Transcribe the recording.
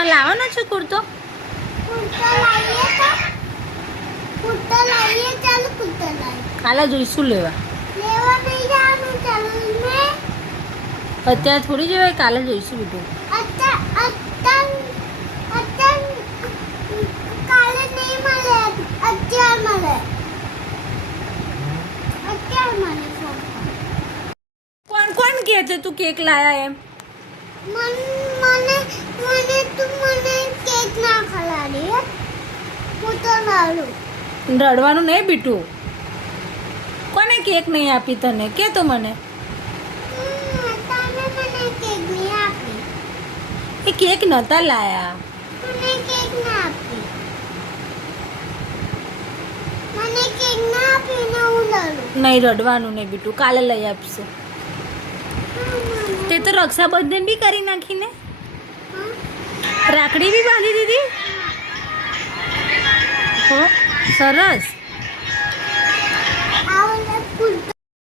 રક્ષાબંધનમાં લાવવાનો છે કુર્તો? કાલે જોઈશું લેવા. અત્યારે થોડી જવાય, કાલે જોઈશું બેટું. કોણ કોણ કહે છે તું કેક લાયા એમ? મને તું મને કેક ના ખવડાવી. હું તો લાડું. રડવાનું નહીં બીટું. કોને કેક નહીં આપી તને? કે તો મને. તમે મને કેક નહીં આપી. એ કેક નતા લાયા. મને કેક ના આપી. મને કેક ના આપી ને હું લાડું. નહીં રડવાનું નહીં બીટું, કાલે લઈ આપશે. તે તો રક્ષાબંધન બી કરી નાખીને, રાખડી બી બાંધી દીધી. હો સરસ.